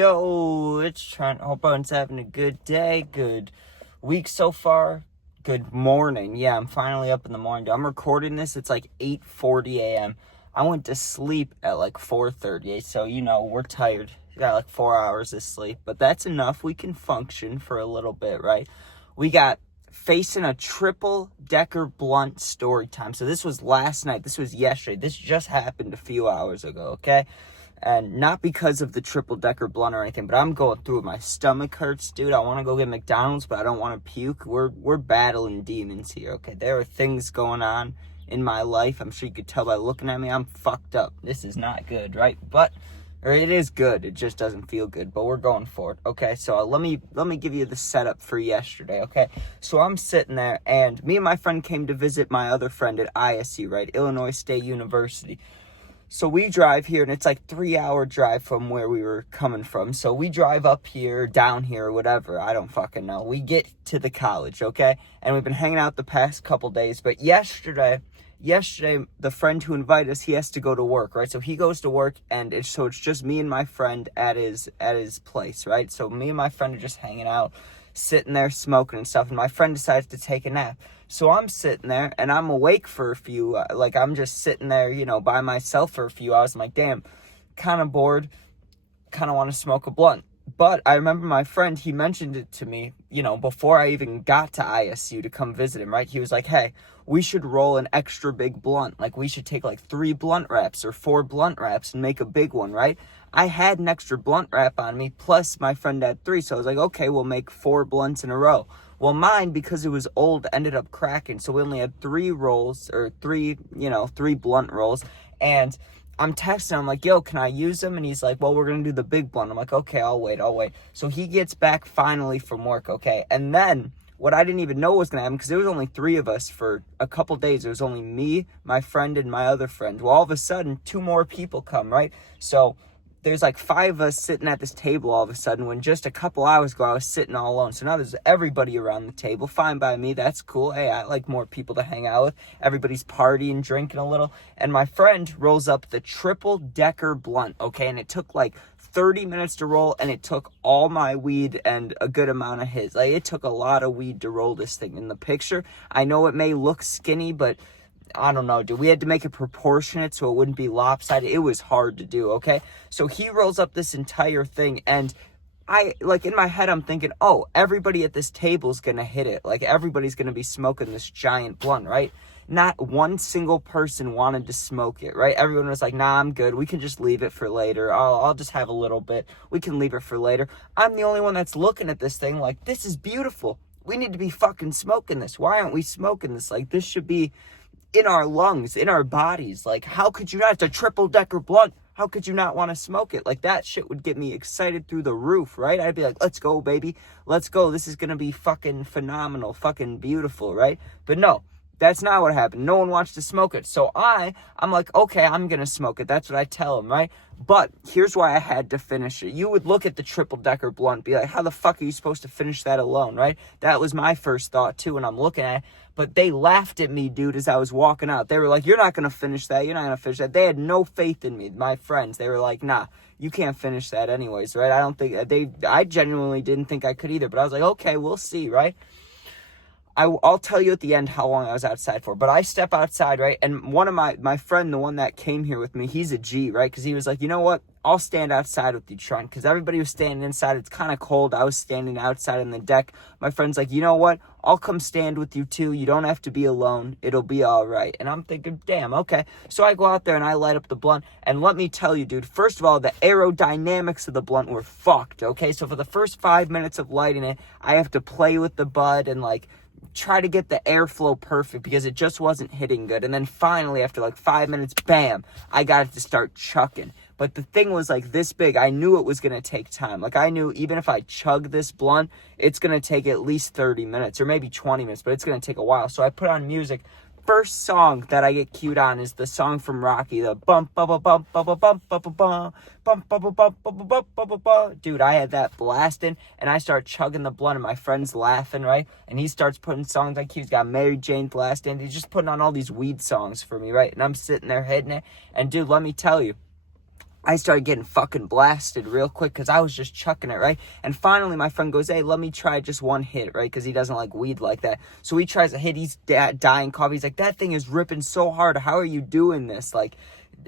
Yo, it's Trent. Hope everyone's having a good day, good week so far. Good morning. Yeah, I'm finally up in the morning. I'm recording this. It's like 8:40 a.m. I went to sleep at like 4:30, so we're tired. We got like 4 hours of sleep, but that's enough. We can function for a little bit, right? We got facing a triple-decker blunt story time. So this was last night. This was yesterday. This just happened a few hours ago, okay? And not because of the triple-decker blunt or anything, but I'm going through it. My stomach hurts, dude. I want to go get McDonald's, but I don't want to puke. We're battling demons here, okay? There are things going on in my life. I'm sure you could tell by looking at me. I'm fucked up. This is not good, right? Or it is good. It just doesn't feel good, but we're going for it, okay? So let me give you the setup for yesterday, okay? So I'm sitting there, and me and my friend came to visit my other friend at ISU, right? Illinois State University. So we drive here, and it's like 3-hour drive from where we were coming from. So we drive up here, down here, whatever. I don't fucking know. We get to the college, okay? And we've been hanging out the past couple days. But yesterday, the friend who invited us, he has to go to work, right? So he goes to work, and it's just me and my friend at his place, right? So me and my friend are just hanging out, sitting there smoking and stuff. And my friend decides to take a nap. So I'm sitting there, and I'm awake for a few, I'm just sitting there, by myself for a few hours. I'm like, damn, kind of bored, kind of want to smoke a blunt. But I remember my friend, he mentioned it to me, before I even got to ISU to come visit him, right? He was like, hey, we should roll an extra big blunt. Like, we should take, 3 blunt wraps or 4 blunt wraps and make a big one, right? I had an extra blunt wrap on me, plus my friend had 3. So I was like, okay, we'll make 4 blunts in a row. Well, mine, because it was old, ended up cracking. So we only had 3 rolls, or 3 blunt rolls. And I'm texting him, I'm like, yo, can I use them? And he's like, well, we're going to do the big blunt. I'm like, okay, I'll wait. So he gets back finally from work, okay? And then what I didn't even know was going to happen, because there was only 3 of us for a couple days. It was only me, my friend, and my other friend. Well, all of a sudden, 2 more people come, right? So there's 5 of us sitting at this table all of a sudden, when just a couple hours ago I was sitting all alone. So now there's everybody around the table. Fine by me. That's cool. Hey, I like more people to hang out with. Everybody's partying, drinking a little. And my friend rolls up the triple-decker blunt, okay? And it took 30 minutes to roll, and it took all my weed and a good amount of his. It took a lot of weed to roll this thing. In the picture, I know it may look skinny, but I don't know, dude. We had to make it proportionate so it wouldn't be lopsided. It was hard to do, okay? So he rolls up this entire thing, and I, in my head, I'm thinking, oh, everybody at this table's gonna hit it. Everybody's gonna be smoking this giant blunt, right? Not one single person wanted to smoke it, right? Everyone was like, nah, I'm good. We can just leave it for later. I'll just have a little bit. We can leave it for later. I'm the only one that's looking at this thing like, this is beautiful. We need to be fucking smoking this. Why aren't we smoking this? This should be in our lungs, in our bodies. How could you not? It's a triple-decker blunt. How could you not want to smoke it? That shit would get me excited through the roof, right? I'd be like, let's go, baby. Let's go. This is going to be fucking phenomenal, fucking beautiful, right? But no, that's not what happened. No one wants to smoke it. So I'm like, okay, I'm going to smoke it. That's what I tell them, right? But here's why I had to finish it. You would look at the triple-decker blunt, be like, how the fuck are you supposed to finish that alone, right? That was my first thought, too, when I'm looking at it. But they laughed at me, dude, as I was walking out. They were like, you're not going to finish that. You're not going to finish that. They had no faith in me, my friends. They were like, nah, you can't finish that anyways, right? I genuinely didn't think I could either. But I was like, okay, we'll see, right? I'll tell you at the end how long I was outside for. But I step outside, right? And one of my friend, the one that came here with me, he's a G, right? Because he was like, you know what? I'll stand outside with you, Trent. Because everybody was standing inside. It's kind of cold. I was standing outside on the deck. My friend's like, you know what? I'll come stand with you too. You don't have to be alone. It'll be all right. And I'm thinking, damn, okay. So I go out there and I light up the blunt. And let me tell you, dude, first of all, the aerodynamics of the blunt were fucked, okay? So for the first 5 minutes of lighting it, I have to play with the bud and try to get the airflow perfect because it just wasn't hitting good. And then finally, after 5 minutes, bam, I got it to start chucking. But the thing was this big. I knew it was going to take time. I knew even if I chug this blunt, it's going to take at least 30 minutes or maybe 20 minutes, but it's going to take a while. So I put on music. First song that I get cued on is the song from Rocky, the bump, bump, bump, bump, bump, bump, bump, bump, bump, bump, bump, bump, bump, bump, bump. Dude, I had that blasting, and I start chugging the blunt, and my friend's laughing, right? And he starts putting songs he's got Mary Jane blasting. He's just putting on all these weed songs for me, right? And I'm sitting there hitting it, and dude, let me tell you, I started getting fucking blasted real quick because I was just chucking it, right? And finally, my friend goes, hey, let me try just one hit, right? Because he doesn't like weed like that. So he tries a hit. He's dying cough. He's like, that thing is ripping so hard. How are you doing this? Like,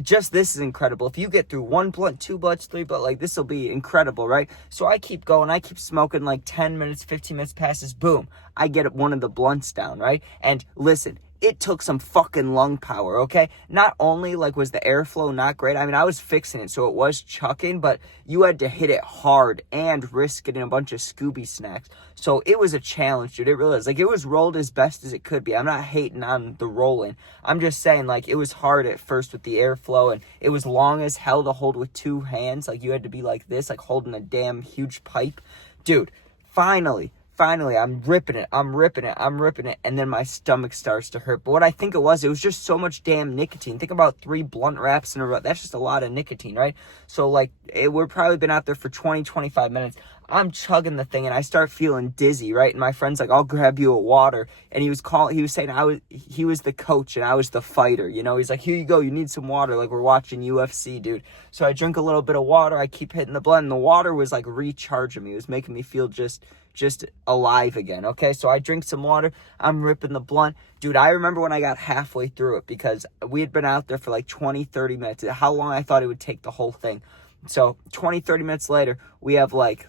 just this is incredible. If you get through 1 blunt, 2 blunts, 3 blunts, like, this will be incredible, right? So I keep going. I keep smoking. Like 10 minutes, 15 minutes passes. Boom. I get one of the blunts down, right? And listen, it took some fucking lung power, okay? Not only, like, was the airflow not great. I mean, I was fixing it, so it was chucking, but you had to hit it hard and risk getting a bunch of Scooby snacks. So it was a challenge, dude. It really was. Like, it was rolled as best as it could be. I'm not hating on the rolling. I'm just saying, like, it was hard at first with the airflow, and it was long as hell to hold with 2 hands. Like, you had to be like this, like, holding a damn huge pipe. Dude, finally, I'm ripping it, and then my stomach starts to hurt. But what I think it was just so much damn nicotine. Think about 3 blunt wraps in a row. That's just a lot of nicotine, right? So, like, we're probably been out there for 20, 25 minutes. I'm chugging the thing, and I start feeling dizzy, right? And my friend's like, I'll grab you a water. And he was saying he was the coach, and I was the fighter, you know? He's like, here you go, you need some water, like we're watching UFC, dude. So I drink a little bit of water, I keep hitting the blunt, and the water was, like, recharging me. It was making me feel just alive again, okay? So I drink some water, I'm ripping the blunt. Dude, I remember when I got halfway through it because we had been out there for like 20, 30 minutes. How long I thought it would take the whole thing. So 20, 30 minutes later, we have like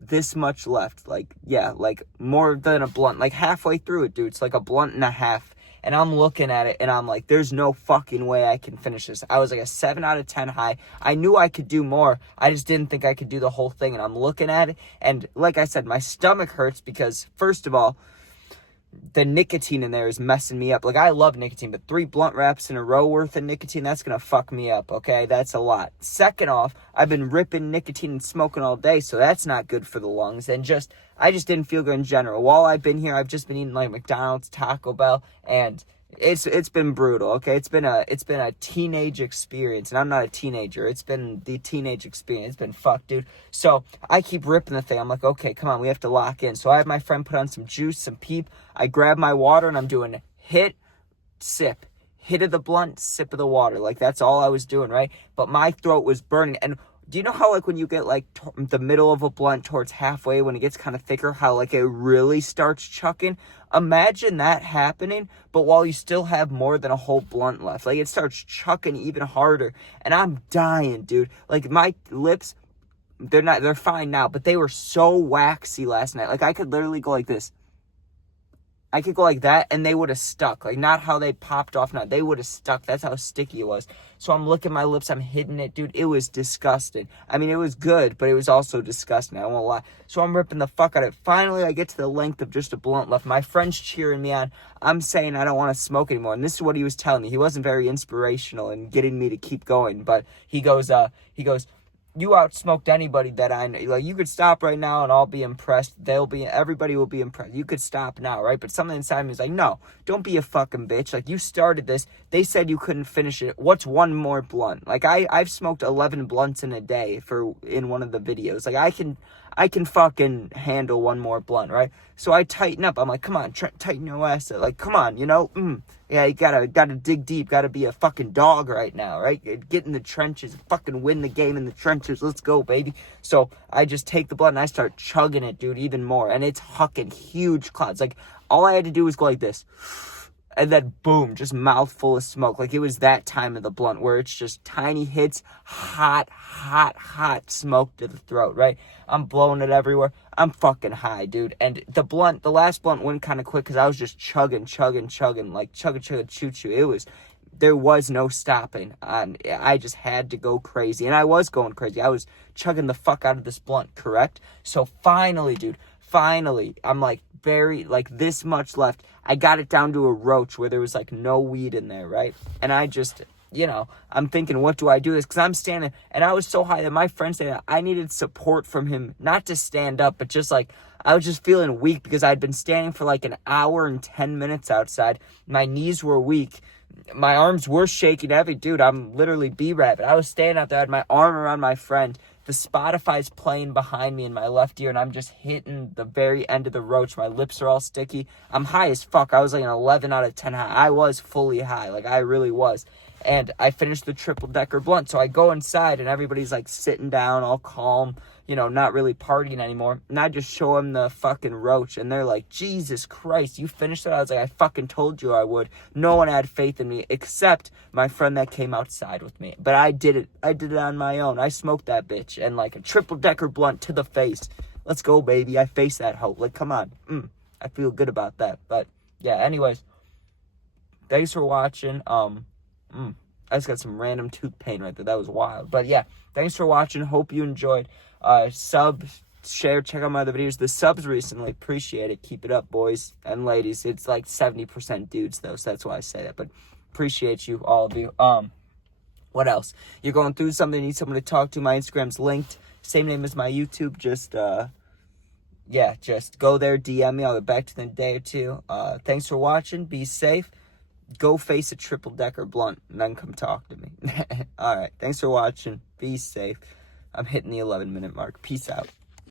this much left. Like, yeah, like more than a blunt. Like halfway through it, dude. It's like a blunt and a half. And I'm looking at it, and I'm like, there's no fucking way I can finish this. I was like a 7 out of 10 high. I knew I could do more. I just didn't think I could do the whole thing. And I'm looking at it, and like I said, my stomach hurts because, first of all, the nicotine in there is messing me up. Like, I love nicotine, but 3 blunt wraps in a row worth of nicotine, that's going to fuck me up, okay? That's a lot. Second off, I've been ripping nicotine and smoking all day, so that's not good for the lungs. And I just didn't feel good in general. While I've been here, I've just been eating, like, McDonald's, Taco Bell, and it's been brutal, okay? It's been a teenage experience, and I'm not a teenager. It's been the teenage experience. It's been fucked, dude. So I keep ripping the thing. I'm like, okay, come on, we have to lock in. So I have my friend put on some juice, some peep. I grab my water, and I'm doing hit, sip, hit of the blunt, sip of the water. Like, that's all I was doing, right? But my throat was burning. And do you know how, like, when you get, like, the middle of a blunt towards halfway, when it gets kind of thicker, how, like, it really starts chucking? Imagine that happening, but while you still have more than a whole blunt left. Like, it starts chucking even harder, and I'm dying, dude. Like, my lips, they're fine now, but they were so waxy last night. Like, I could literally go like this. I could go like that, and they would have stuck. Like, not how they popped off now. They would have stuck. That's how sticky it was. So I'm licking my lips. I'm hitting it, dude. It was disgusting. I mean, it was good, but it was also disgusting. I won't lie. So I'm ripping the fuck out of it. Finally, I get to the length of just a blunt left. My friend's cheering me on. I'm saying I don't want to smoke anymore. And this is what he was telling me. He wasn't very inspirational in getting me to keep going. But he goes, you outsmoked anybody that I know. Like, you could stop right now and I'll be impressed. Everybody will be impressed. You could stop now, right? But something inside me is like, no, don't be a fucking bitch. Like, you started this. They said you couldn't finish it. What's one more blunt? Like, I've smoked 11 blunts in a day in one of the videos. Like, I can fucking handle one more blunt, right? So I tighten up. I'm like, come on, tighten your ass up. Like, come on, you know? Yeah, you gotta dig deep. Gotta be a fucking dog right now, right? Get in the trenches. Fucking win the game in the trenches. Let's go, baby. So I just take the blunt and I start chugging it, dude, even more. And it's hucking huge clouds. Like, all I had to do was go like this. And then, boom, just mouthful of smoke. Like, it was that time of the blunt where it's just tiny hits, hot smoke to the throat, right? I'm blowing it everywhere. I'm fucking high, dude. And the last blunt went kind of quick because I was just chugging, like chugga, choo-choo. There was no stopping. I just had to go crazy. And I was going crazy. I was chugging the fuck out of this blunt, correct? So finally, dude, I'm like this much left. I got it down to a roach where there was like no weed in there, right? And I just, I'm thinking, what do I do this? Because I'm standing, and I was so high that my friend said I needed support from him, not to stand up, but just like, I was just feeling weak because I'd been standing for like an hour and 10 minutes outside. My knees were weak. My arms were shaking heavy. Dude, I'm literally B-Rabbit. I was standing out there, I had my arm around my friend. The Spotify's playing behind me in my left ear, and I'm just hitting the very end of the roach. My lips are all sticky. I'm high as fuck. I was like an 11 out of 10 high. I was fully high. Like, I really was. And I finished the triple-decker blunt. So I go inside, and everybody's, like, sitting down, all calm, you know, not really partying anymore. And I just show them the fucking roach, and they're like, Jesus Christ, you finished it? I was like, I fucking told you I would. No one had faith in me except my friend that came outside with me. But I did it. I did it on my own. I smoked that bitch, and, like, a triple-decker blunt to the face. Let's go, baby. I faced that hoe. Like, come on. I feel good about that. But, yeah, anyways. Thanks for watching. I just got some random tooth pain right there. That was wild. But yeah, thanks for watching. Hope you enjoyed. Sub, share, check out my other videos. The subs recently, appreciate it. Keep it up, boys and ladies. It's like 70% dudes though, so that's why I say that. But appreciate you, all of you. What else? You're going through something, need someone to talk to. My Instagram's linked. Same name as my YouTube. Just yeah, just go there, DM me. I'll get back to you in a day or two. Thanks for watching. Be safe. Go face a triple-decker blunt and then come talk to me. All right. Thanks for watching. Be safe. I'm hitting the 11-minute mark. Peace out.